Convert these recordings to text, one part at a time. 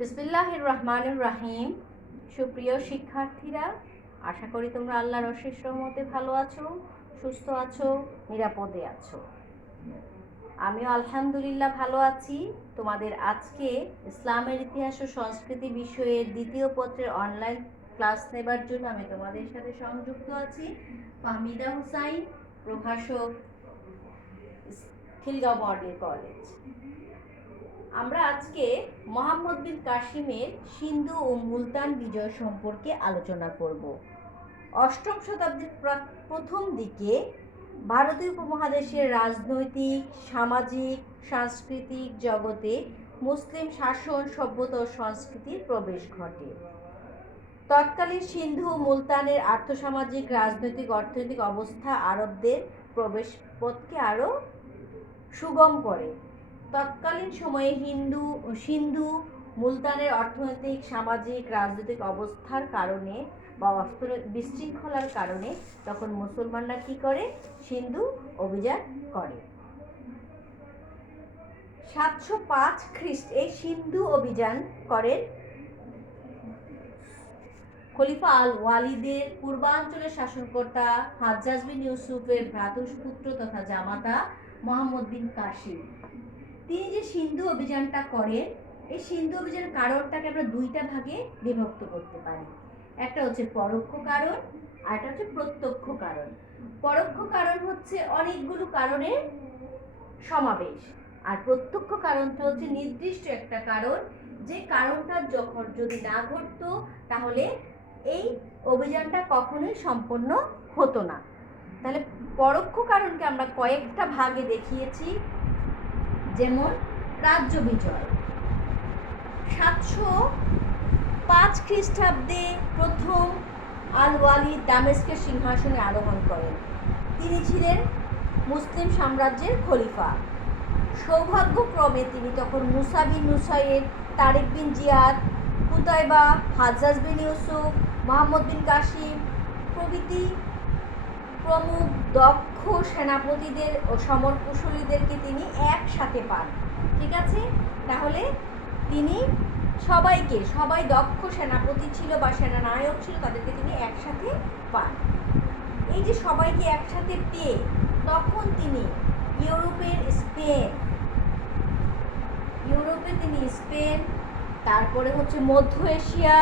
বিসমিল্লাহির রহমানির রহিম। সুপ্রিয় শিক্ষার্থীরা, আশা করি তোমরা আল্লাহর অশেষ রহমতে ভালো আছো, সুস্থ আছো, নিরাপদে আছো। আমিও আলহামদুলিল্লাহ ভালো আছি। তোমাদের আজকে ইসলামের ইতিহাস ও সংস্কৃতি বিষয়ের দ্বিতীয় পত্রের অনলাইন ক্লাস নেবার জন্য আমি তোমাদের সাথে সংযুক্ত আছি। ফাহমিদা হুসাইন, প্রভাষক, খিলগাঁও মডেল কলেজ। আমরা আজকে মোহাম্মদ বিন কাসিমের সিন্ধু ও মুলতান বিজয় সম্পর্কে আলোচনা করব। অষ্টম শতাব্দীর প্রথম দিকে ভারতীয় উপমহাদেশের রাজনৈতিক, সামাজিক, সাংস্কৃতিক জগতে মুসলিম শাসন, সভ্যতা ও সংস্কৃতির প্রবেশ ঘটে। তৎকালীন সিন্ধু ও মুলতানের আর্থসামাজিক, রাজনৈতিক, অর্থনৈতিক অবস্থা আরবদের প্রবেশ পথকে আরও সুগম করে। তৎকালীন সময়ে সিন্ধু মুলতানের অর্থনৈতিক, সামাজিক, রাজনৈতিক অবস্থার কারণে বা বিশৃঙ্খলার কারণে তখন মুসলমানরা কি করে? সিন্ধু অভিযান করে। 705 খ্রিস্ট এই সিন্ধু অভিযান করেন খলিফা আল ওয়ালিদের পূর্বাঞ্চলের শাসনকর্তা হাজ্জাজ বিন ইউসুফের ভ্রাতুষ্পুত্র তথা জামাতা মোহাম্মদ বিন কাসিম। তিনি যে সিন্ধু অভিযানটা করেন, এই সিন্ধু অভিযানের কারণটাকে আমরা দুইটা ভাগে বিভক্ত করতে পারি। একটা হচ্ছে পরোক্ষ কারণ, আর একটা হচ্ছে প্রত্যক্ষ কারণ। পরোক্ষ কারণ হচ্ছে অনেকগুলো কারণের সমাবেশ, আর প্রত্যক্ষ কারণটা হচ্ছে নির্দিষ্ট একটা কারণ, যে কারণটা যখন যদি না ঘটতো তাহলে এই অভিযানটা কখনোই সম্পন্ন হতো না। তাহলে পরোক্ষ কারণকে আমরা কয়েকটা ভাগে দেখিয়েছি। যেমন রাজ্য বিজয়। 705 খ্রিস্টাব্দে প্রথম আল ওয়ালিদ দামেস্কের সিংহাসনে আরোহণ করেন। তিনি ছিলেন মুসলিম সাম্রাজ্যের খলিফা। সৌভাগ্যক্রমে তিনি তখন মুসা বিন নুসাইর, তারিক বিন জিয়াদ, কুতাইবা, হাজ্জাজ বিন ইউসুফ, মোহাম্মদ বিন কাসিম প্রভৃতি প্রমুখ দক্ষ সেনাপতিদের ও সমর কুশলীদেরকে তিনি একসাথে পান। ঠিক আছে, তাহলে তিনি সবাই দক্ষ সেনাপতি ছিল বা সেনানায়ক ছিল, তাদেরকে তিনি একসাথে পান। এই যে সবাইকে একসাথে পেয়ে তখন তিনি ইউরোপে তিনি স্পেন, তারপরে হচ্ছে মধ্য এশিয়া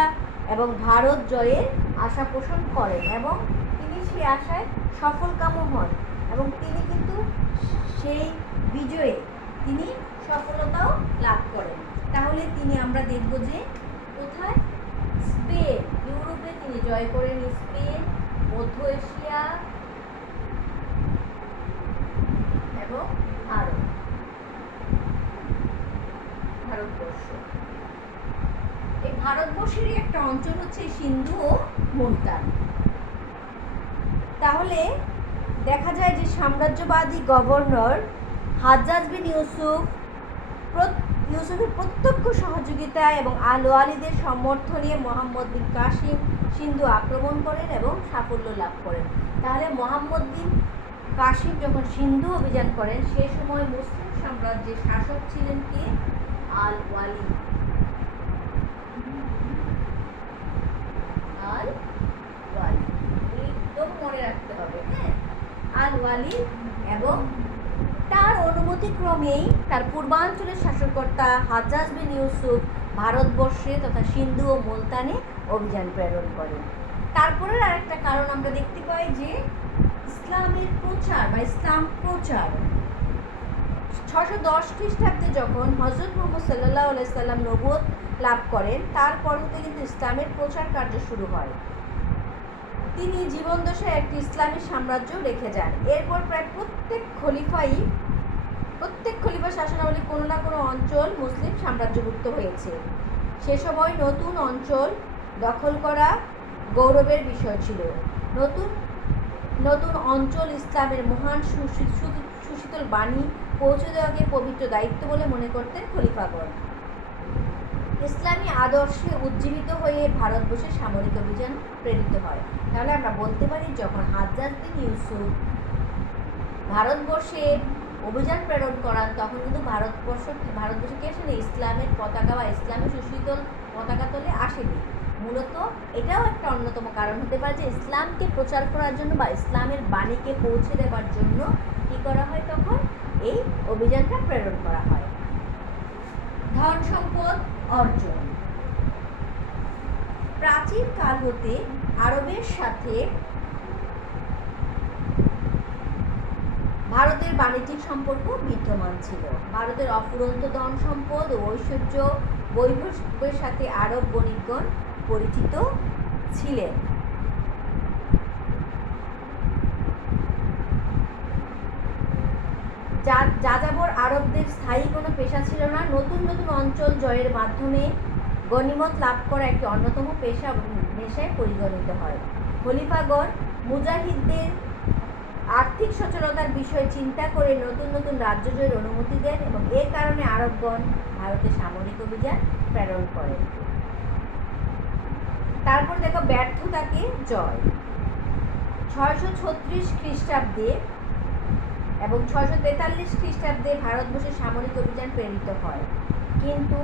এবং ভারত জয়ের আশা পোষণ করেন এবং তিনি সেই আশায় সফলকামও হন এবং তিনি কিন্তু সেই বিজয়ে তিনি সফলতাও লাভ করেন। তাহলে আমরা দেখব যে কোথায়? স্পেন, ইউরোপে তিনি জয় করেন স্পেন, মধ্য এশিয়া এবং ভারতবর্ষ। এই ভারতবর্ষেরই একটা অঞ্চল হচ্ছে সিন্ধু ও মুলতান। তাহলে দেখা যায় যে সাম্রাজ্যবাদী গভর্নর হাজ্জাজ বিন ইউসুফের প্রত্যক্ষ সহযোগিতা এবং আল ওয়ালিদের সমর্থনে মোহাম্মদ বিন কাসিম সিন্ধু আক্রমণ করেন এবং সাফল্য লাভ করেন। তাহলে মোহাম্মদ বিন কাসিম যখন সিন্ধু অভিযান করেন, সে সময় মুসলিম সাম্রাজ্যের শাসক ছিলেন কে? আল ওয়ালিদ। একদম মনে রাখতে হবে, হ্যাঁ, আল ওয়ালিদ। এবং তার অনুমতিক্রমেই তার পূর্বাঞ্চলের শাসনকর্তা হাজ্জাজ বিন ইউসুফ ভারতবর্ষে তথা সিন্ধু ও মুলতানে অভিযান প্রেরণ করেন। তারপরের আরেকটা কারণ আমরা দেখতে পাই যে ইসলামের প্রচার বা ইসলাম প্রচার। 610 খ্রিস্টাব্দে যখন হযরত মুহাম্মদ সাল্লাল্লাহু আলাইহি সাল্লাম নবুয়ত লাভ করেন, তারপর হতে কিন্তু ইসলামের প্রচার কার্য শুরু হয়। তিনি জীবনদশায় একটি ইসলামী সাম্রাজ্য রেখে যান। এরপর প্রায় প্রত্যেক খলিফা শাসনাবলী কোনো না কোনো অঞ্চল মুসলিম সাম্রাজ্যভুক্ত হয়েছে। সে সময় নতুন অঞ্চল দখল করা গৌরবের বিষয় ছিল। নতুন অঞ্চল ইসলামের মহান সুশীতল বাণী পৌঁছে দেওয়াকে পবিত্র দায়িত্ব বলে মনে করতেন খলিফাগণ। ইসলামী আদর্শে উজ্জীবিত হয়ে ভারতবর্ষে সামরিক অভিযান প্রেরিত হয়। তাহলে আমরা বলতে পারি যখন হাজ্জাজ বিন ইউসুফ ভারতবর্ষে অভিযান প্রেরণ করান তখন কিন্তু ভারতবর্ষে কি আসেনি, ইসলামের পতাকা বা ইসলামের সুশীতল পতাকা তলে আসেনি। মূলত এটাও একটা অন্যতম কারণ হতে পারে যে ইসলামকে প্রচার করার জন্য বা ইসলামের বাণীকে পৌঁছে দেওয়ার জন্য কি করা হয়, তখন এই অভিযানটা প্রেরণ করা হয়। ধন সম্পদ অর্জন। প্রাচীন কাল হতে আরবের সাথে ভারতের বাণিজ্যিক সম্পর্ক বিদ্যমান ছিল। ভারতের অফুরন্ত ধন সম্পদ ও ঐশ্বর্য বৈভবের সাথে আরব বণিকগণ পরিচিত ছিলেন। যাযাবর আরবদের স্থায়ী কোনো পেশা ছিল না। নতুন নতুন অঞ্চল জয়ের মাধ্যমে গনিমত লাভ করা একটি অন্যতম নেশায় পরিগণিত হয়। খলিফাগণ মুজাহিদদের আর্থিক সচলতার বিষয় চিন্তা করে নতুন নতুন রাজ্য জয়ের অনুমতি দেন এবং এ কারণে আরবগণ ভারতে সামরিক অভিযান প্রেরণ করেন। তারপর দেখো ব্যর্থতাকে জয়। 636 খ্রিস্টাব্দে এবং 643 খ্রিস্টাব্দে ভারতবর্ষে সামরিক অভিযান প্রেরিত হয়, কিন্তু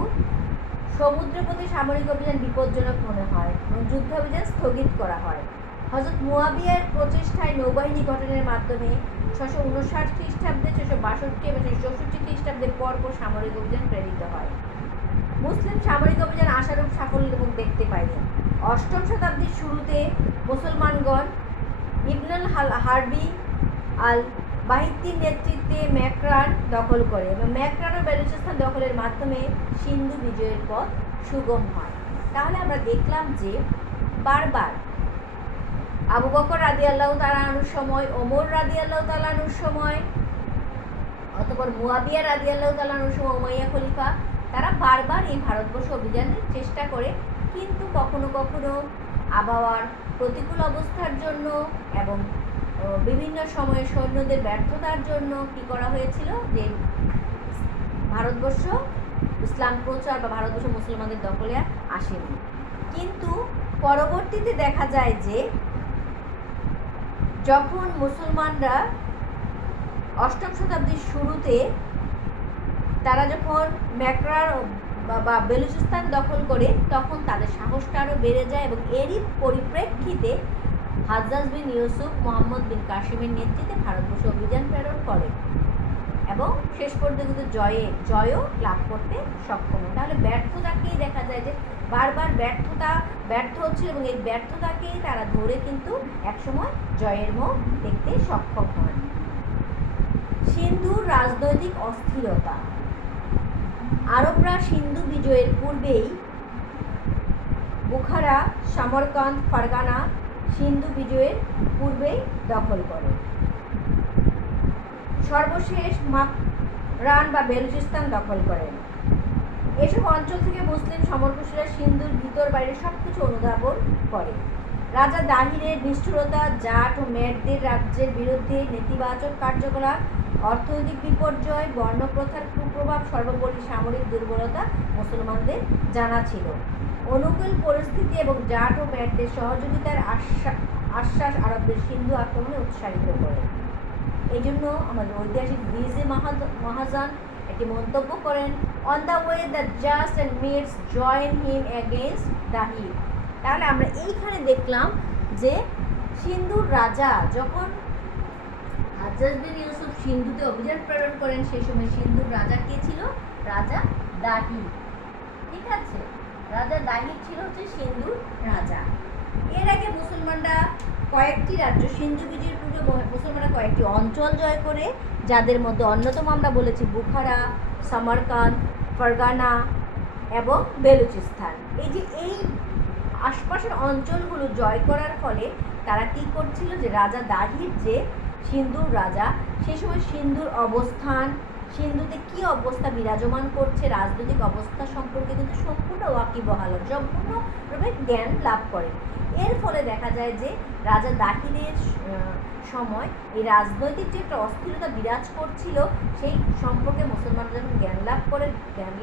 সমুদ্রপথে সামরিক অভিযান বিপজ্জনক মনে হয় এবং যুদ্ধাভিযান স্থগিত করা হয়। হযরত মুয়াবিয়ার প্রচেষ্টায় নৌবাহিনী গঠনের মাধ্যমে 659 খ্রিস্টাব্দে, 662 এবং 664 খ্রিস্টাব্দে পরপর সামরিক অভিযান প্রেরিত হয়। মুসলিম সামরিক অভিযান আশারূপ সাফল্য এবং দেখতে পায়নি। 8ম শতাব্দীর শুরুতে মুসলমানগণ ইবনুল হারবি আল বাহিতির নেতৃত্বে ম্যাকরান দখল করে এবং ম্যাকরান ও বেলুচিস্তান দখলের মাধ্যমে সিন্ধু বিজয়ের পথ সুগম হয়। তাহলে আমরা দেখলাম যে বারবার আবু বকর রাদিয়াল্লাহু তাআলা আনহুর সময়, ওমর রাদিয়াল্লাহু তাআলা আনহুর সময়, অতঃপর মুয়াবিয়া রাদিয়াল্লাহু তাআলা আনহুর সময় উমাইয়া খলিফা, তারা বারবার এই ভারতবর্ষ অভিযানের চেষ্টা করে, কিন্তু কখনো কখনো আবহাওয়ার প্রতিকূল অবস্থার জন্য এবং বিভিন্ন সময়ে সৈন্যদের ব্যর্থতার জন্য কি করা হয়েছিল যে ভারতবর্ষ ইসলাম প্রচার বা ভারতবর্ষ মুসলমানদের দখলে আসেনি। কিন্তু পরবর্তীতে দেখা যায় যে যখন মুসলমানরা 8ম শতাব্দীর শুরুতে তারা যখন ম্যাকরার বা বেলুচিস্তান দখল করে, তখন তাদের সাহসটা আরও বেড়ে যায় এবং এরই পরিপ্রেক্ষিতে হাজ্জাজ বিন ইউসুফ মোহাম্মদ বিন কাসিমের নেতৃত্বে ভারতবর্ষে অভিযান প্রেরণ করে এবং শেষ পর্যন্ত কিন্তু জয়ও লাভ করতে সক্ষম হয়। তাহলে ব্যর্থতাকেই দেখা যায় যে বারবার ব্যর্থ হচ্ছিল এবং এই ব্যর্থতাকেই তারা ধরে কিন্তু একসময় জয়ের মুখ দেখতে সক্ষম হয়। সিন্ধুর রাজনৈতিক অস্থিরতা। আরবরা সিন্ধু বিজয়ের পূর্বেই বুখারা, সমরকান্দ, ফারগানা সিন্ধু বিজয়ের পূর্বেই দখল করে। সর্বশেষ মাকরান বা বেলুচিস্তান দখল করেন। এসব অঞ্চল থেকে মুসলিম সমরকুশীরা সিন্ধুর ভিতর বাইরে সবকিছু অনুধাবন করে। রাজা দাহিরের নিষ্ঠুরতা, জাট ও মেরদের রাজ্যের বিরুদ্ধে নেতিবাচক কার্যকলাপ, অর্থনৈতিক বিপর্যয়, বর্ণপ্রথার কুপ্রভাব, সর্বোপরি সামরিক দুর্বলতা মুসলমানদের জানা ছিল। অনুকূল পরিস্থিতি এবং জাট ও মেরদের সহযোগিতার আশ্বাস আরবদের সিন্ধু আক্রমণে উৎসাহিত করে। এই জন্য আমাদের ঐতিহাসিক ভিজে মহাজান একটি মন্তব্য করেন, on the way the just and midst join him against Dahir. তাহলে আমরা এইখানে দেখলাম যে সিন্ধুর রাজা যখন হাজ্জাজ বিন ইউসুফ সিন্ধুতে অভিযান প্রেরণ করেন, সেই সময় সিন্ধুর রাজা কে ছিল? রাজা দাহির। ঠিক আছে, রাজা দাহির ছিল হচ্ছে সিন্ধুর রাজা। এর আগে মুসলমানরা কয়েকটি রাজ্য, সিন্ধু বিজয়ের পূর্বে মুসলমানরা কয়েকটি অঞ্চল জয় করে, যাদের মধ্যে অন্যতম আমরা বলেছি বুখারা, সমরকান্দ, ফারগানা এবং বেলুচিস্তান। এই আশপাশের অঞ্চলগুলো জয় করার ফলে তারা কী করছিল যে রাজা দাহির যে সিন্ধুর রাজা, সেই সময় সিন্ধুর অবস্থান, সিন্ধুতে কী অবস্থা বিরাজমান করছে, রাজনৈতিক অবস্থা সম্পর্কে কিন্তু সম্পূর্ণ ওয়াকিবহাল, সম্পূর্ণভাবে জ্ঞান লাভ করে। এর ফলে দেখা যায় যে রাজা দাহিরের সময় এই রাজনৈতিক যে একটা অস্থিরতা বিরাজ করছিল, সেই সম্পর্কে মুসলমানরা যখন জ্ঞান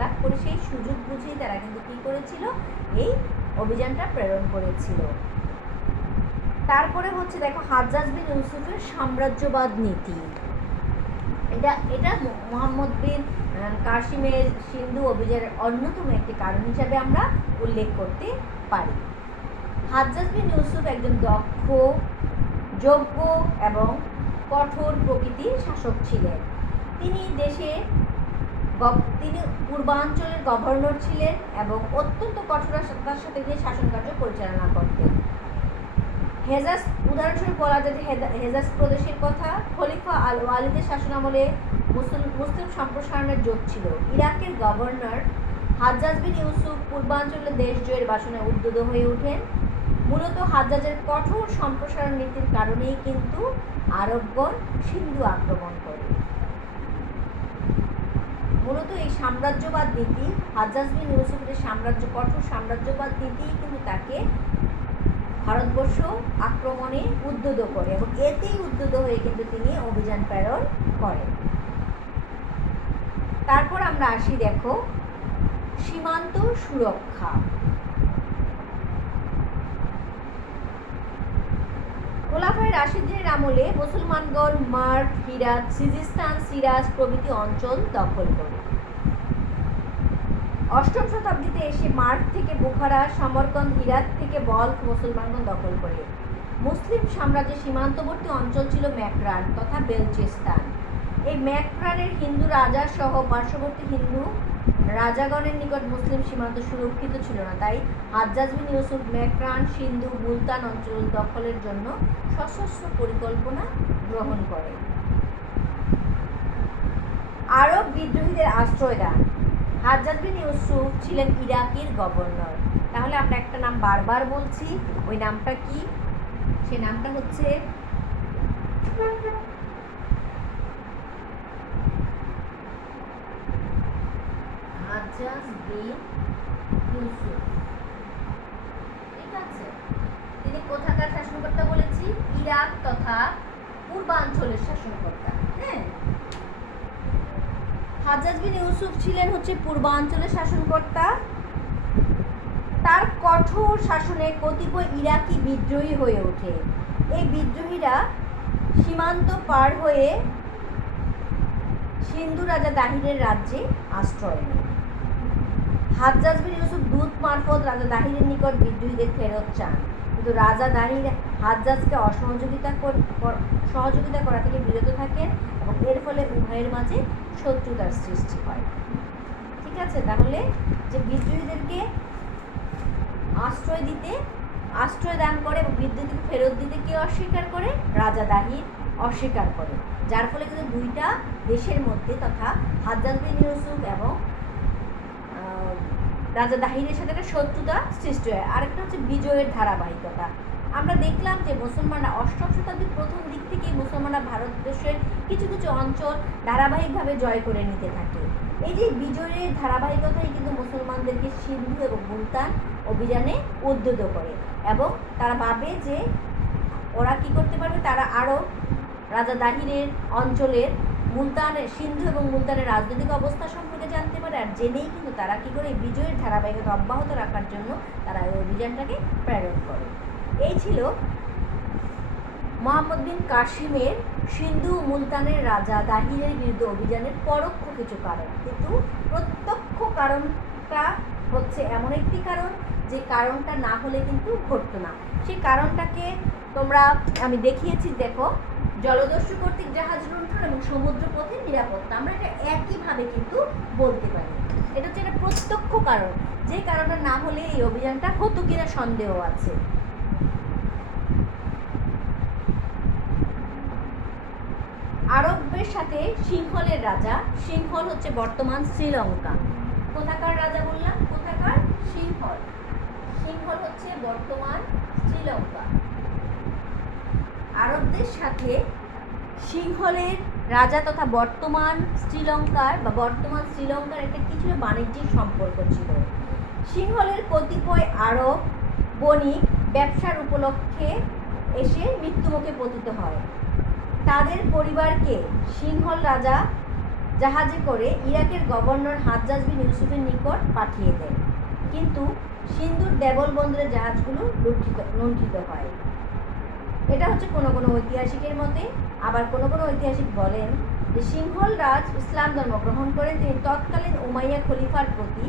লাভ করে সেই সুযোগ বুঝেই তারা কিন্তু কী করেছিল, এই অভিযানটা প্রেরণ করেছিল। তারপরে হচ্ছে দেখো হাজ্জাজ বিন ইউসুফের সাম্রাজ্যবাদ নীতি। এটা এটা মোহাম্মদ বিন কাসিমের সিন্ধু অভিযানের অন্যতম একটি কারণ হিসাবে আমরা উল্লেখ করতে পারি। হাজ্জাজ বিন ইউসুফ একজন দক্ষ, যোগ্য এবং কঠোর প্রকৃতির শাসক ছিলেন। তিনি পূর্বাঞ্চলের গভর্নর ছিলেন এবং অত্যন্ত কঠোরতার সাথে তিনি শাসন কার্য পরিচালনা করতেন। হেজাজ, উদাহরণস্বরূপ বলা যায় হেজাজ প্রদেশের কথা, খলিফা আল ওয়ালিদের শাসনামলে মুসলিম সম্প্রসারণের যোগ ছিল। ইরাকের গভর্নর হাজ্জাজ বিন ইউসুফ পূর্বাঞ্চলের দেশ জয়ের বাসনায় উদ্যত হয়ে ওঠেন। মূলত হাজ্জাজের কঠোর সম্প্রসারণ নীতির কারণেই কিন্তু আরবগণ সিন্ধু আক্রমণ করে। মূলত এই সাম্রাজ্যবাদ নীতি, হাজ্জাজ বিন ইউসুফের কঠোর সাম্রাজ্যবাদ নীতিই কিন্তু তাকে ভারতবর্ষ আক্রমণে উদ্যত করে এবং এতেই উদ্যত হয়ে কিন্তু তিনি অভিযান প্রেরণ করেন। তারপর আমরা আসি, দেখো, সীমান্ত সুরক্ষা। খোলাফায়ে রাশিদের আমলে মুসলমানগণ মার্ভ, হিরাত, সিজিস্তান, সিরাজ প্রভৃতি অঞ্চল দখল করে। অষ্টম শতাব্দীতে এসে মার্ভ থেকে বুখারা, সমরকন্দ, হিরাত থেকে বল্ক মুসলমানগণ দখল করে। মুসলিম সাম্রাজ্যের সীমান্তবর্তী অঞ্চল ছিল ম্যাকরান তথা বেলুচিস্তান। এই ম্যাকরানের হিন্দু রাজা সহ পার্শ্ববর্তী হিন্দু রাজাগণের নিকট মুসলিম সীমান্ত সুরক্ষিত ছিল না। তাই হাজ্জাজ বিন ইউসুফ ম্যাকরান, সিন্ধু, মুলতান অঞ্চল দখলের জন্য সশস্ত্র পরিকল্পনা গ্রহণ করে। আরব বিদ্রোহীদের আশ্রয় দান। হাজ্জাজ বিন ইউসুফ ছিলেন ইরাকের গভর্নর। তাহলে আমরা একটা নাম বারবার বলছি, ওই নামটা কি? সেই নামটা হচ্ছে হাজ্জাজ বিন ইউসুফ। ঠিক আছে, তিনি কোথাকার শাসনকর্তা বলেছি? ইরাক তথা পূর্বাঞ্চলের শাসনকর্তা। হ্যাঁ, হাজ্জাজ বিন ইউসুফ ছিলেন পূর্বাঞ্চলের শাসনকর্তা। তার কঠোর শাসনে কতিপয় ইরাকি বিদ্রোহী হয়ে ওঠে। এই বিদ্রোহীরা সীমান্ত পার হয়ে সিন্ধু রাজা দাহিরের রাজ্যে আশ্রয় নেয়। হাজ্জাজ বিন ইউসুফ দূত মারফত রাজা দাহিরের নিকট বিদ্রোহীদের ফেরত চান, কিন্তু রাজা দাহির হাজ্জাজকে সহযোগিতা করা থেকে বিরত থাকেন এবং এর ফলে উভয়ের মাঝে শত্রুতার সৃষ্টি হয়। ঠিক আছে, তাহলে যে বিদ্রোহীদেরকে আশ্রয় দান করে এবং বিদ্রোহীদের ফেরত দিতে কে অস্বীকার করে? রাজা দাহির অস্বীকার করে, যার ফলে কিন্তু দুইটা দেশের মধ্যে তথা হাজ্জাজ বিন ইউসুফ এবং রাজা দাহিরের সাথে একটা শত্রুতা সৃষ্টি হয়। আরেকটা হচ্ছে বিজয়ের ধারাবাহিকতা। আমরা দেখলাম যে মুসলমানরা অষ্টম শতাব্দীর প্রথম দিক থেকে মুসলমানরা ভারতবর্ষের কিছু কিছু অঞ্চল ধারাবাহিকভাবে জয় করে নিতে থাকে। এই যে বিজয়ের ধারাবাহিকতাই কিন্তু মুসলমানদেরকে সিন্ধু এবং মুলতান অভিযানে উদ্যত করে এবং তারা ভাবে যে ওরা কি করতে পারবে, তারা আরও রাজা দাহিরের অঞ্চলের সিন্ধু এবং মুলতানের রাজনৈতিক অবস্থা সম্পর্কে জানতে পারে, আর জেনেই কিন্তু তারা কি করে বিজয়ের ধারাবাহিকতা অব্যাহত রাখার জন্য তারা এই অভিযানটাকে প্রেরণ করে। এই ছিল মোহাম্মদ বিন কাসিমের সিন্ধু ও মুলতানের রাজা দাহিরের বিরুদ্ধে অভিযানের পরোক্ষ কিছু কারণ, কিন্তু প্রত্যক্ষ কারণটা হচ্ছে এমন একটি কারণ যে কারণটা না হলে কিন্তু ঘটতো না। সেই কারণটাকে আমি দেখিয়েছি, দেখো, জলদস্যু কর্তৃক জাহাজ লুণ্ঠন এবং সমুদ্রপথের নিরাপত্তা। আমরা এটা একইভাবে কিন্তু বলতে পারি। এটা হচ্ছে একটা প্রত্যক্ষ কারণ, যে কারণটা না হলে এই অভিযানটা হতো কিনা সন্দেহ আছে। আরবের সাথে সিংহলের রাজা, সিংহল হচ্ছে বর্তমান শ্রীলঙ্কা। কোথাকার রাজা বললাম? কোথাকার? সিংহল। সিংহল হচ্ছে বর্তমান শ্রীলঙ্কা। আরবদের সাথে সিংহলের রাজা তথা বর্তমান শ্রীলঙ্কার একটা কিছু বাণিজ্যিক সম্পর্ক ছিল। সিংহলের কতিপয় আরব বণিক ব্যবসার উপলক্ষে এসে মৃত্যুমুখে পতিত হয়। তাদের পরিবারকে সিংহল রাজা জাহাজে করে ইরাকের গভর্নর হাজ্জাজ বিন ইউসুফের নিকট পাঠিয়ে দেন, কিন্তু সিন্ধুর দেবল বন্দরের জাহাজগুলো লুণ্ঠিত হয়। এটা হচ্ছে কোনো কোনো ঐতিহাসিকের মতে। আবার কোনো কোনো ঐতিহাসিক বলেন যে সিংহল রাজ ইসলাম ধর্ম গ্রহণ করেন, তিনি তৎকালীন উমাইয়া খলিফার প্রতি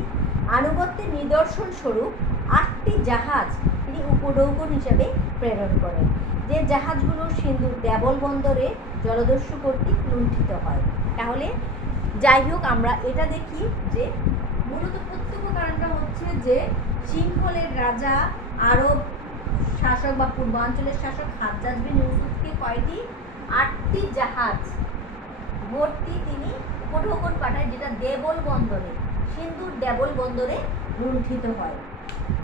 আনুগত্যের নিদর্শন স্বরূপ 8টি জাহাজ তিনি উপঢৌকন হিসাবে প্রেরণ করেন, যে জাহাজগুলো সিন্ধুর দেবল বন্দরে জলদস্যু কর্তৃক লুণ্ঠিত হয়। তাহলে যাই হোক, আমরা এটা দেখি যে মূলত প্রত্যক্ষ কারণটা হচ্ছে যে সিংহলের রাজা আরব শাসক বা পূর্বাঞ্চলের শাসক হাজ্জাজ বিন ইউসুফকে 8টি জাহাজ ভর্তি তিনি উপঢৌকন পাঠায়, যেটা দেবল বন্দরে, সিন্ধুর দেবল বন্দরে লুণ্ঠিত হয়।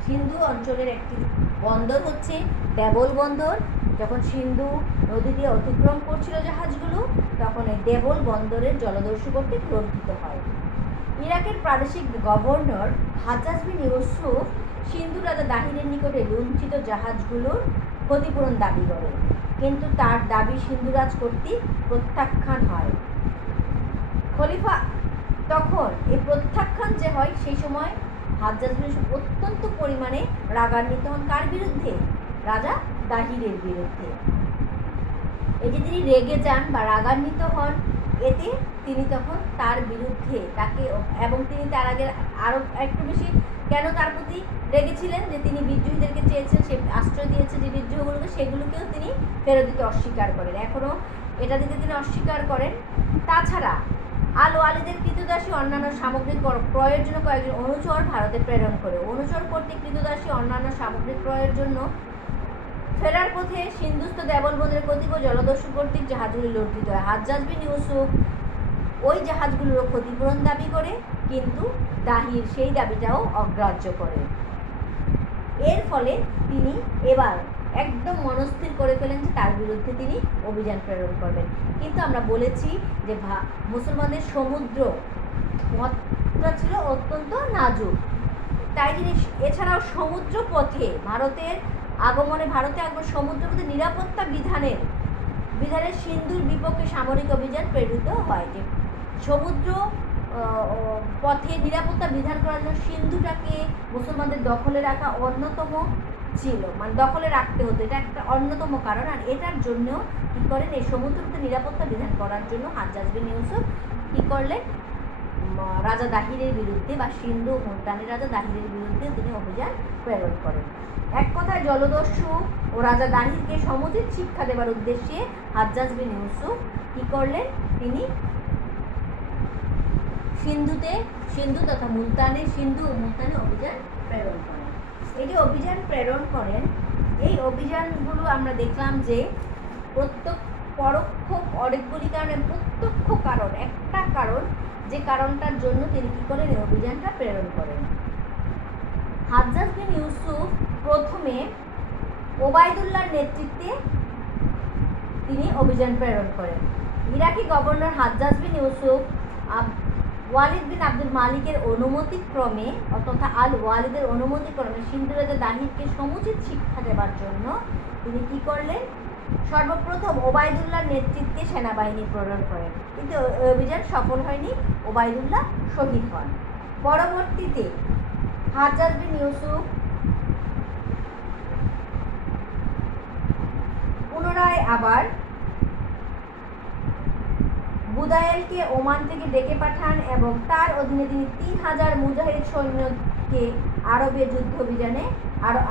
সিন্ধু অঞ্চলের একটি বন্দর হচ্ছে দেবল বন্দর। যখন সিন্ধু নদী দিয়ে অতিক্রম করছিল জাহাজগুলো, তখন এই দেবল বন্দরের জলদস্যু কর্তৃক লুণ্ঠিত হয়। ইরাকের প্রাদেশিক গভর্নর হাজ্জাজ বিন ইউসুফ সিন্ধু রাজা দাহিরের নিকটে লুণ্ঠিত জাহাজগুলোর ক্ষতিপূরণ দাবি করে, কিন্তু তার দাবি সিন্ধুরাজ কর্তৃক প্রত্যাখ্যান হয়। খলিফা তখন এই প্রত্যাখ্যান যে হয়, সেই সময় হাজ্জাজ বিন ইউসুফ অত্যন্ত পরিমাণে রাগান্বিত হন। কার বিরুদ্ধে? রাজা দাহিরের বিরুদ্ধে। এই যে তিনি রেগে যান বা রাগান্বিত হন, এতে তিনি তখন তার বিরুদ্ধে তাকে, এবং তিনি তার আগে আরও একটু বেশি কেন তার প্রতি রেগেছিলেন, যে তিনি বিদ্রোহীদেরকে চেয়েছেন, সে আশ্রয় দিয়েছে যে বিদ্রোহগুলোকে, সেগুলোকেও তিনি ফেরত দিতে অস্বীকার করেন, এখনও এটা দিতে তিনি অস্বীকার করেন। তাছাড়া আল ওয়ালিদের কৃতদাসী অন্যান্য সামগ্রিক ক্রয়ের জন্য কয়েকজন অনুচর ভারতে প্রেরণ করে। অনুচর কর্তৃক কৃতদাসী অন্যান্য সামগ্রিক ক্রয়ের জন্য ফেরার পথে সিন্ধুস্থ দেবল বন্দরের কতিপয় জলদস্যু কর্তৃক জাহাজগুলি লুণ্ঠিত হয়। হাজ্জাজ বিন ইউসুফ ওই জাহাজগুলোর ক্ষতিপূরণ দাবি করে, কিন্তু দাহির সেই দাবিটাও অগ্রাহ্য করে। এর ফলে তিনি এবার একদম মনস্থির করে ফেলেন যে তার বিরুদ্ধে তিনি অভিযান প্রেরণ করবেন। কিন্তু আমরা বলেছি যে মুসলমানদের সমুদ্র পথটা ছিল অত্যন্ত নাজুক, তাই তিনি এছাড়াও সমুদ্র পথে ভারতে আগমন সমুদ্রপথে নিরাপত্তা বিধানের সিন্ধুর বিপক্ষে সামরিক অভিযান প্রেরিত হয়। যে সমুদ্র পথে নিরাপত্তা বিধান করার জন্য সিন্ধুটাকে মুসলমানদের দখলে রাখা অন্যতম ছিল, মানে দখলে রাখতে হতো, এটা একটা অন্যতম কারণ। আর এটার জন্য কী করেন, এই সমুদ্রপথে নিরাপত্তা বিধান করার জন্য হাজ্জাজ বিন ইউসুফ কী করলেন, রাজা দাহিরের বিরুদ্ধে বা সিন্ধু মুলতানের রাজা দাহিরের বিরুদ্ধে তিনি অভিযান প্রেরণ করেন। এক কথায় জলদস্যু ও রাজা দাহিরকে সমুচিত শিক্ষা দেওয়ার উদ্দেশ্যে হাজ্জাজ বিন ইউসুফ কী করলেন, তিনি সিন্ধু তথা মুলতানে অভিযান প্রেরণ করেন। এই যে অভিযান প্রেরণ করেন, এই অভিযানগুলো আমরা দেখলাম যে পরোক্ষ অনেকগুলি কারণে, প্রত্যক্ষ কারণ একটা কারণ, যে কারণটার জন্য তিনি কী করেন, এই অভিযানটা প্রেরণ করেন। হাজ্জাজ বিন ইউসুফ প্রথমে ওবায়দুল্লাহর নেতৃত্বে তিনি অভিযান প্রেরণ করেন। ইরাকি গভর্নর হাজ্জাজ বিন ইউসুফ ওয়ালিদ বিন আব্দুল মালিকের অনুমতিক্রমে তথা আল ওয়ালিদের অনুমতিক্রমে সিন্ধু রাজা দাহিরকে সমুচিত শিক্ষা দেওয়ার জন্য তিনি কী করলেন, সর্বপ্রথম ওবায়দুল্লাহর নেতৃত্বে সেনাবাহিনী প্রেরণ করেন, কিন্তু অভিযান সফল হয়নি, ওবায়দুল্লাহ শহীদ হন। পরবর্তীতে হাজ্জাজ বিন ইউসুফ পুনরায় আবার বুদায়েলকে ওমান থেকে ডেকে পাঠান এবং তার অধীনে তিনি 3000 মুজাহিদ সৈন্যকে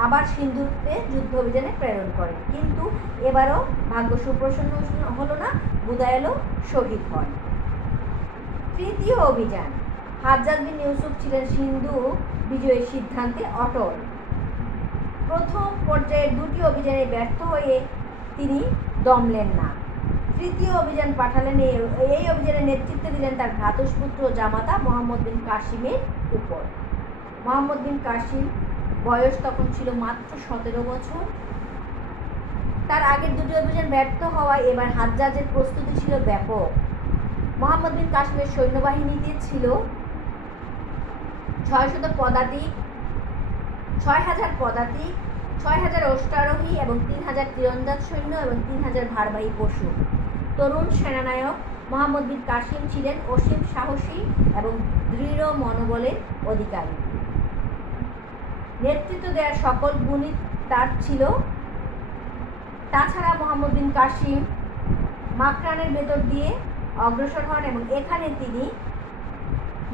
আবার সিন্ধুতে যুদ্ধ অভিযানে প্রেরণ করেন, কিন্তু এবারও ভাগ্য সুপ্রসন্ন হলো না, বুদায়েলও শহীদ হন। তৃতীয় অভিযান, হাজ্জাজ বিন ইউসুফ ছিলেন সিন্ধু বিজয়ের সিদ্ধান্তে অটল। প্রথম পর্যায়ের 2টি অভিযানে ব্যর্থ হয়ে তিনি দমলেন না, তৃতীয় অভিযান পাঠালেন। এই অভিযানের নেতৃত্ব দিলেন তার ভ্রাতুষ্পুত্র জামাতা মোহাম্মদ বিন কাসিমের উপর। মোহাম্মদ বিন কাসিম বয়স তখন ছিল মাত্র 17 বছর। তার আগের 2টি অভিযান ব্যর্থ হওয়ায় এবার হাজ্জাজের প্রস্তুতি ছিল ব্যাপক। মোহাম্মদ বিন কাসিমের সৈন্যবাহিনীতে ছিল 6000 পদাতিক, 6000 অশ্বারোহী এবং 3000 তীরন্দাজ সৈন্য এবং 3000 ভারবাহী পশু। তরুণ সেনানায়ক মোহাম্মদ বিন কাসিম ছিলেন অসীম সাহসী এবং দৃঢ় মনোবলের অধিকারী। নেতৃত্ব দেওয়ার সকল গুণই তার ছিল। তাছাড়া মোহাম্মদ বিন কাসিম মাকরানের ভেতর দিয়ে অগ্রসর হন এবং এখানে তিনি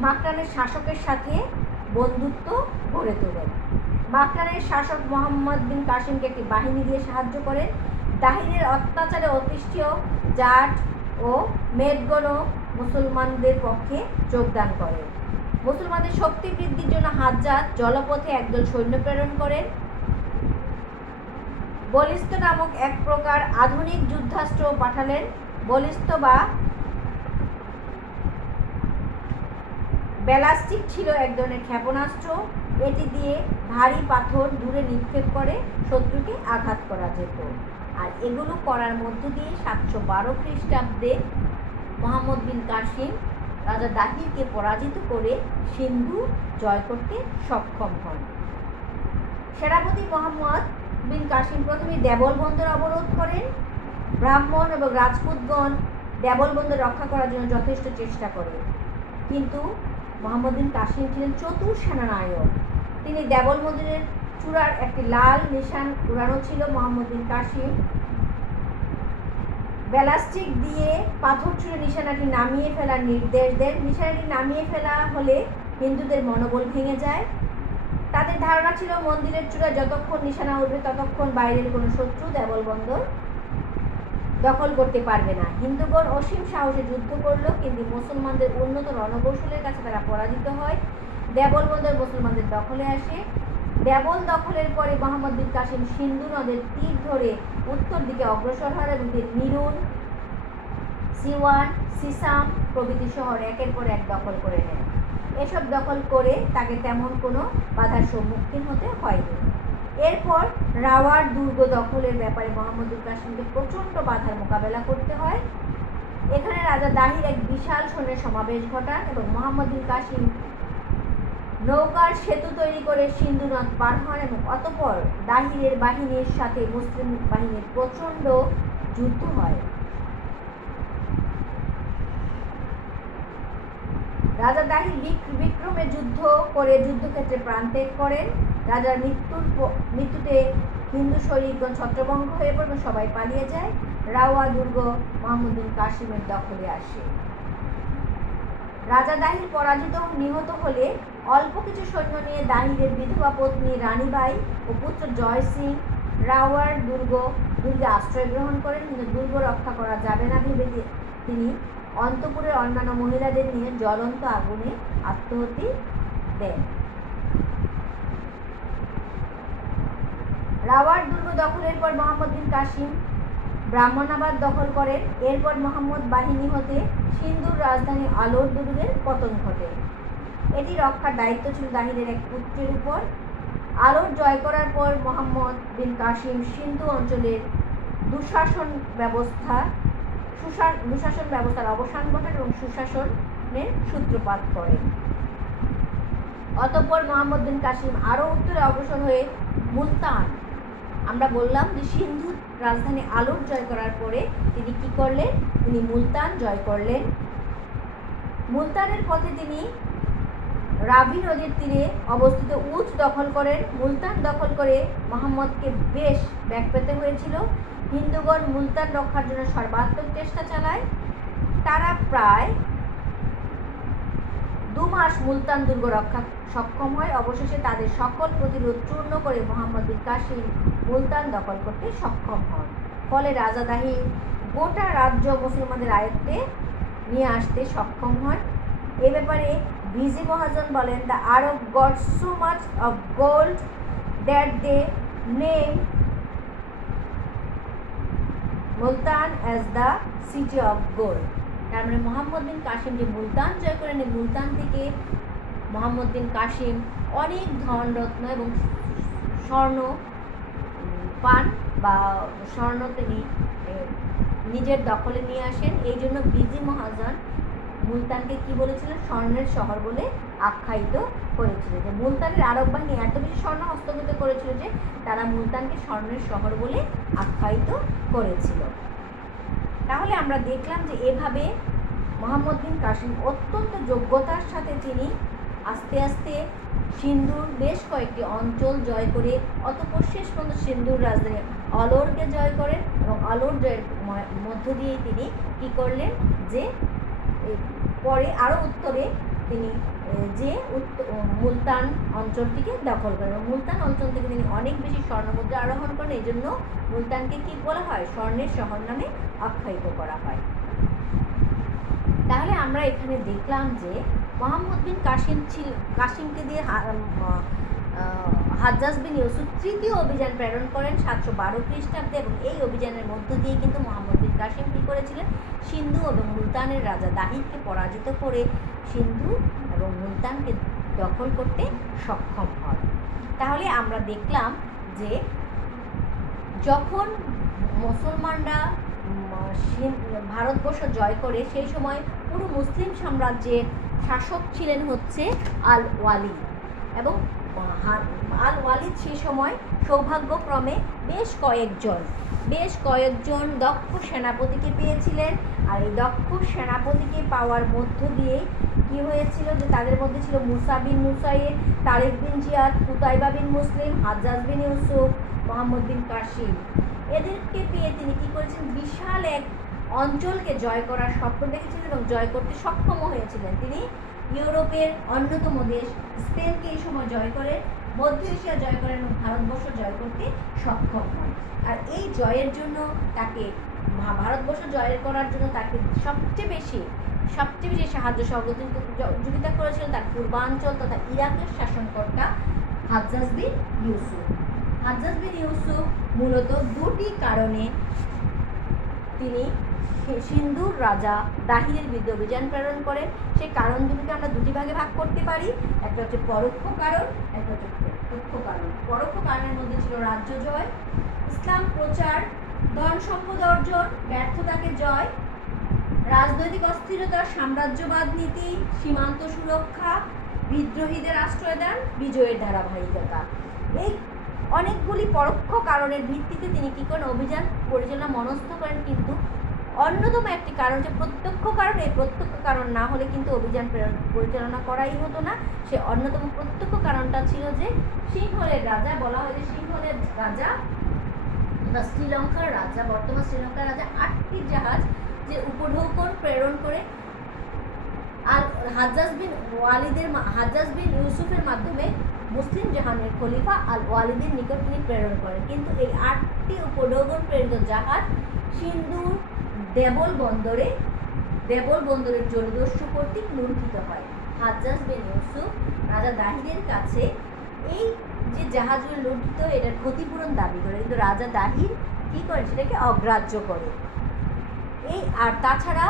মাকরানের শাসকের সাথে বন্ধুত্ব গড়ে তোলেন। মাকরানের শাসক মোহাম্মদ বিন কাসিমকে একটি বাহিনী দিয়ে সাহায্য করেন। দাহিরের অত্যাচারে অতিষ্ঠ জাট ও মেদগণও মুসলমানদের পক্ষে যোগদান করেন। মুসলমানদের শক্তি বৃদ্ধির জন্য হাজ্জাজ জলপথে একদল সৈন্য প্রেরণ করেন। বলিস্ত নামক এক প্রকার আধুনিক যুদ্ধাস্ত্র পাঠালেন। বলিস্ত বা ব্যালাস্টিক ছিল এক ধরনের ক্ষেপণাস্ত্র। এটি দিয়ে ভারী পাথর দূরে নিক্ষেপ করে শত্রুকে আঘাত করা যেত। আর এগুলো করার মধ্য দিয়ে 712 খ্রিস্টাব্দে মোহাম্মদ বিন কাসিম রাজা দাহিরকে পরাজিত করে সিন্ধু জয় করতে সক্ষম হন। সেনাপতি মোহাম্মদ বিন কাসিম প্রথমে দেবল বন্দর অবরোধ করেন। ব্রাহ্মণ এবং রাজপুতগণ দেবল বন্দর রক্ষা করার জন্য যথেষ্ট চেষ্টা করে, কিন্তু মোহাম্মদ বিন কাসিম ছিলেন চতুর সেনানায়ক। তিনি দেবল বন্দরের চূড়ার একটি লাল নিশান উড়ানো ছিল। মোহাম্মদ বিন কাসিম ব্যালাস্টিক দিয়ে পাথর ছুঁড়ে নিশানাটি নামিয়ে ফেলার নির্দেশ দেন। নিশানাটি নামিয়ে ফেলা হলে হিন্দুদের মনোবল ভেঙে যায়। তাদের ধারণা ছিল মন্দিরের চূড়ায় যতক্ষণ নিশানা উঠবে ততক্ষণ বাইরের কোনো শত্রু দেবল বন্দর দখল করতে পারবে না। হিন্দুগণ অসীম সাহসে যুদ্ধ করল, কিন্তু মুসলমানদের উন্নত রণকৌশলের কাছে তারা পরাজিত হয়। দেবল বন্দর মুসলমানদের দখলে আসে। দেবল দখলের পরে মোহাম্মদ বিন কাসিম সিন্ধু নদের তীর ধরে উত্তর দিকে অগ্রসর হন এবং মিরুন, সিওয়ান, সিসাম প্রভৃতি শহর একের পর এক দখল করে নেন। এসব দখল করে তাকে তেমন কোনো বাধার সম্মুখীন হতে হয়নি। এরপর রাওয়ার দুর্গ দখলের ব্যাপারে মোহাম্মদ বিন কাসিমকে প্রচণ্ড বাধার মোকাবেলা করতে হয়। এখানে রাজা দাহির এক বিশাল সৈন্যের সমাবেশ ঘটান এবং মোহাম্মদ বিন কাসিম নৌকার সেতু তৈরি করে সিন্ধু নদ পার হন এবং অতঃপর দাহিরের বাহিনীর সাথে মুসলিম বাহিনীর প্রচণ্ড যুদ্ধ হয়। রাজা দাহির বিক্রমে যুদ্ধ করে যুদ্ধক্ষেত্রে প্রাণত্যাগ করেন। রাজার মৃত্যুতে হিন্দু সৈনিকগণ ছত্রভঙ্গ হয়ে পড়ে, সবাই পালিয়ে যায়। রাওয়া দুর্গ মোহাম্মদ বিন কাসিমের দখলে আসে। রাজা দাহির পরাজিত নিহত হলে অল্প কিছু সৈন্য নিয়ে দাহিরের বিধবা পত্নী রানীবাই ও পুত্র জয় সিং রাওয়ার দুর্গে আশ্রয় গ্রহণ করেন, কিন্তু দুর্গ রক্ষা করা যাবে না ভেবে তিনি অন্তপুরের অন্যান্য মহিলাদের নিয়ে জ্বলন্ত আগুনে আত্মাহুতি দেন। রাওয়ার দুর্গ দখলের পর মোহাম্মদ বিন কাসিম ব্রাহ্মণাবাদ দখল করেন। এরপর মোহাম্মদ বাহিনী হতে সিন্ধুর রাজধানী আলোর দুর্গের পতন ঘটে। এটি রক্ষার দায়িত্ব ছিল দাহিরের এক পুত্রের উপর। আলোর জয় করার পর মোহাম্মদ বিন কাসিম সিন্ধু অঞ্চলের দুঃশাসন ব্যবস্থার অবসান ঘটান এবং সুশাসনের সূত্রপাত করেন। অতঃপর মোহাম্মদ বিন কাসিম আরও উত্তরে অগ্রসর হয়ে মুলতান, আমরা বললাম যে সিন্ধুর রাজধানী আলোর জয় করার পরে তিনি কি করলেন, তিনি মুলতান জয় করলেন। মুলতানের পথে তিনি রাবি নদীর তীরে অবস্থিত উচ দখল করেন। মুলতান দখল করে মোহাম্মদকে বেশ ব্যাক পেতে হয়েছিল। হিন্দুগণ মুলতান রক্ষার জন্য সর্বাত্মক চেষ্টা চালায়। তারা প্রায় 2 মাস মুলতান দুর্গ রক্ষা সক্ষম হয়। অবশেষে তাদের সকল প্রতিরোধ চূর্ণ করে মোহাম্মদ বিন কাসিম মুলতান দখল করতে সক্ষম হন। ফলে রাজা দাহির গোটা রাজ্য মুসলমানদের আয়ত্তে নিয়ে আসতে সক্ষম হন। এ ব্যাপারে ভিজি মহাজন বলেন, the Arab got so much of gold that they name Multan as the city of gold. তার মানে মোহাম্মদ বিন কাসিম যে মুলতান জয় করেন, মুলতান থেকে মোহাম্মদ বিন কাসিম অনেক ধনরত্ন এবং স্বর্ণ পান বা স্বর্ণ তিনি নিজের দখলে নিয়ে আসেন। এই জন্য ভিজি মহাজন মুলতানকে কি বলেছিলেন, স্বর্ণের শহর বলে আখ্যায়িত করেছিল। যে মুলতানের আরব বাহিনী এত বেশি স্বর্ণ হস্তগত করেছিল যে তারা মুলতানকে স্বর্ণের শহর বলে আখ্যায়িত করেছিল। তাহলে আমরা দেখলাম যে এভাবে মোহাম্মদ বিন কাসিম অত্যন্ত যোগ্যতার সাথে তিনি আস্তে আস্তে সিন্ধুর বেশ কয়েকটি অঞ্চল জয় করে অতঃপর শেষ পর্যন্ত সিন্ধুর রাজধানী অলরকে জয় করেন এবং অলর জয়ের মধ্য দিয়েই তিনি কি করলেন, যে পরে আরও উত্তরে তিনি যে মুলতান অঞ্চলটিকে দখল করেন এবং মুলতান অঞ্চল থেকে তিনি অনেক বেশি স্বর্ণমুদ্রা আরোহণ করেন। এই জন্য মুলতানকে কি বলা হয়? স্বর্ণের শহর নামে আখ্যায়িত করা হয়। তাহলে আমরা এখানে দেখলাম যে মোহাম্মদ বিন কাসিমকে দিয়ে হাজ্জাজ বিন ইউসুফ তৃতীয় অভিযান প্রেরণ করেন 712 খ্রিস্টাব্দে, এবং এই অভিযানের মধ্য দিয়ে কিন্তু মোহাম্মদ বিন কাসিম কী করেছিলেন? সিন্ধু এবং মুলতানের রাজা দাহিরকে পরাজিত করে সিন্ধু এবং মুলতানকে দখল করতে সক্ষম হন। তাহলে আমরা দেখলাম যে যখন মুসলমানরা ভারতবর্ষ জয় করে সেই সময় পুরো মুসলিম সাম্রাজ্যের শাসক ছিলেন হচ্ছে আল ওয়ালিদ, এবং আল ওয়ালিদ সেই সময় সৌভাগ্যক্রমে বেশ কয়েকজন দক্ষ সেনাপতিকে পেয়েছিলেন। আর এই দক্ষ সেনাপতিকে পাওয়ার মধ্য দিয়ে কি হয়েছিল যে তাদের মধ্যে ছিল মুসা বিন মুসাইদ, তারেক বিন জিয়াদ, কুতাইবা বিন মুসলিম, হাজ্জাজ বিন ইউসুফ, মোহাম্মদ বিন কাসিম। এদেরকে পেয়ে তিনি কি করেছেন? বিশাল এক অঞ্চলকে জয় করার স্বপ্ন দেখেছিলেন এবং জয় করতে সক্ষম হয়েছিলেন। তিনি ইউরোপের অন্যতম দেশ স্পেনকে এই সময় জয় করে, মধ্য এশিয়া জয় করেন এবং ভারতবর্ষ জয় করতে সক্ষম হন। আর এই জয়ের জন্য তাকে ভারতবর্ষ জয় করার জন্য তাকে সবচেয়ে বেশি সাহায্য সহযোগিতা করেছিলেন তার পূর্বাঞ্চল তথা ইরাকের শাসনকর্তা হাজ্জাজ বিন ইউসুফ। হাজ্জাজ বিন ইউসুফ মূলত দুটি কারণে তিনি সিন্ধুর রাজা দাহিরের বিরুদ্ধে অভিযান প্রেরণ করেন। সেই কারণ দুটিকে আমরা দুটি ভাগে ভাগ করতে পারি, একটা হচ্ছে পরোক্ষ কারণ, একটা হচ্ছে প্রত্যক্ষ কারণ। পরোক্ষ কারণের মধ্যে ছিল রাজ্য জয়, ইসলাম প্রচার, ধন সম্পদ অর্জন, ব্যর্থতাকে জয়, রাজনৈতিক অস্থিরতা, সাম্রাজ্যবাদ নীতি, সীমান্ত সুরক্ষা, বিদ্রোহীদের আশ্রয়দান, বিজয়ের ধারাবাহিকতা। এই অনেকগুলি পরোক্ষ কারণের ভিত্তিতে তিনি কী করেন? অভিযান পরিচালনা মনস্থ করেন। কিন্তু অন্যতম একটি কারণ যে প্রত্যক্ষ কারণ, এই প্রত্যক্ষ কারণ না হলে কিন্তু অভিযান পরিচালনা করাই হতো না। সে অন্যতম প্রত্যক্ষ কারণটা ছিল যে সিংহলের রাজা, বলা হয় যে সিংহলের রাজা বা শ্রীলঙ্কার রাজা, বর্তমান শ্রীলঙ্কার রাজা 8টি জাহাজ যে উপঢৌকন প্রেরণ করে আর হাজ্জাজ বিন ইউসুফের মাধ্যমে মুসলিম জাহানের খলিফা আল ওয়ালিদের নিকট তিনি প্রেরণ করেন। কিন্তু এই 8টি উপঢৌকন প্রেরিত জাহাজ সিন্ধুর দেবল বন্দরের জলদস্যু কর্তৃক লুণ্ঠিত হয়। হাজ্জাজ বিন ইউসুফ রাজা দাহিরের কাছে এই যে জাহাজগুলো লুণ্ঠিত এটার ক্ষতিপূরণ দাবি করে, কিন্তু রাজা দাহির কী করে? সেটাকে অগ্রাহ্য করে। আর তাছাড়া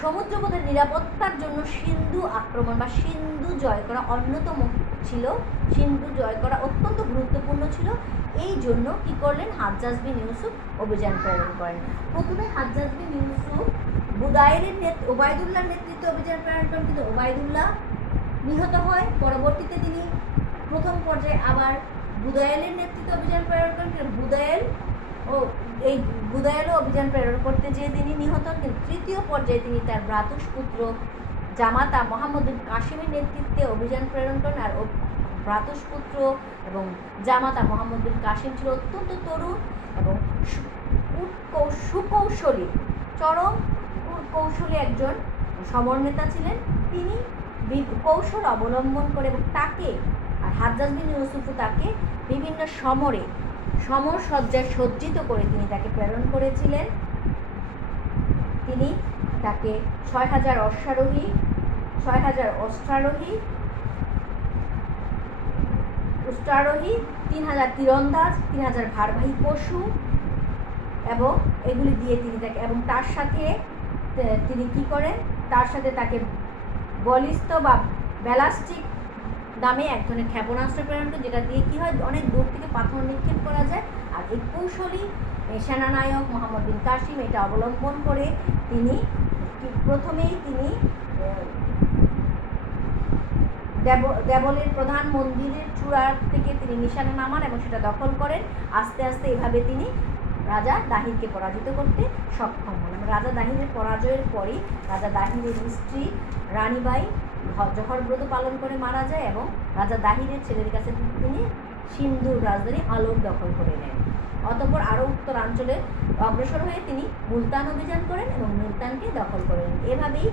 সমুদ্রপথের নিরাপত্তার জন্য সিন্ধু আক্রমণ বা সিন্ধু জয় করা সিন্ধু জয় করা অত্যন্ত গুরুত্বপূর্ণ ছিল। এই জন্য কি করলেন? হাজ্জাজ বিন ইউসুফ অভিযান প্রেরণ করেন। প্রথমে হাজ্জাজ বিন ইউসুফ ওবায়দুল্লাহর নেতৃত্বে অভিযান প্রেরণ করেন, কিন্তু ওবায়দুল্লাহ নিহত হয়। পরবর্তীতে তিনি প্রথম পর্যায়ে আবার বুদায়েলের নেতৃত্বে অভিযান প্রেরণ করেন, কিন্তু বুদায়েলও অভিযান প্রেরণ করতে যেয়ে তিনি নিহত হন। কিন্তু তৃতীয় পর্যায়ে তিনি তার ভ্রাতুষ্পুত্র জামাতা মোহাম্মদ বিন কাসিমের নেতৃত্বে অভিযান প্রেরণ করেন। আর ভ্রাতুষ্পুত্র এবং জামাতা মোহাম্মদ বিন কাসিম ছিল অত্যন্ত তরুণ এবং চরম কৌশলী একজন সমরনেতা ছিলেন। তিনি কৌশল অবলম্বন করে এবং তাকে আর হাজ্জাজ বিন ইউসুফও তাকে বিভিন্ন সমর সজ্জায় সজ্জিত করে তিনি তাকে প্রেরণ করেছিলেন। তিনি তাকে 6000 অশ্বারোহী, 3000 তীরন্দাজ, 3000 ভারবাহী পশু এবং এগুলি দিয়ে তিনি তাকে, এবং তার সাথে তিনি কি করেন? তার সাথে তাকে বলিস্ত বা ব্যালাস্টিক দামে এক ধরনের ক্ষেপণাস্ত্র প্রেরণ করে, যেটা দিয়ে কী হয়? অনেক দূর থেকে পাথর নিক্ষেপ করা যায়। আর এই কৌশলী সেনানায়ক মোহাম্মদ বিন কাসিম এটা অবলম্বন করে তিনি প্রথমেই তিনি দেবলের প্রধান মন্দিরের চূড়ার থেকে তিনি নিশানা নামান এবং সেটা দখল করেন। আস্তে আস্তে এভাবে তিনি রাজা দাহিরকে পরাজিত করতে সক্ষম হন। রাজা দাহিরের পরাজয়ের পরই রাজা দাহিরের স্ত্রী রানীবাই জহরব্রত পালন করে মারা যায় এবং রাজা দাহিরের ছেলের কাছে তিনি সিন্ধুর রাজধানী আলোর দখল করে নেন। অতঃপর আরও উত্তরাঞ্চলে অগ্রসর হয়ে তিনি মুলতান অভিযান করেন এবং মুলতানকে দখল করেন। এভাবেই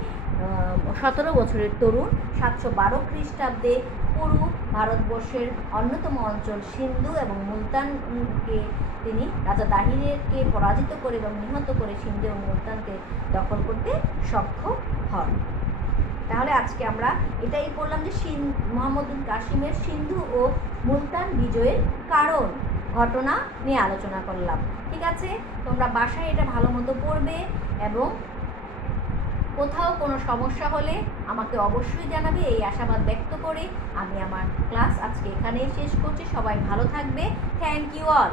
17 বছরের তরুণ 712 খ্রিস্টাব্দে পুরো ভারতবর্ষের অন্যতম অঞ্চল সিন্ধু এবং মুলতানকে তিনি রাজা দাহিরকে পরাজিত করে এবং নিহত করে সিন্ধু এবং মুলতানকে দখল করতে সক্ষম হন। তাহলে আজকে আমরা এটাই পড়লাম যে মুহাম্মদ বিন কাসিমের সিন্ধু ও মুলতান বিজয়ের কারণ ঘটনা নিয়ে আলোচনা করলাম। ঠিক আছে, তোমরা বাসায় এটা ভালো মতো পড়বে এবং কোথাও কোনো সমস্যা হলে আমাকে অবশ্যই জানাবে, এই আশাবাদ ব্যক্ত করে আমি আমার ক্লাস আজকে এখানেই শেষ করছি। সবাই ভালো থাকবে। Thank you all.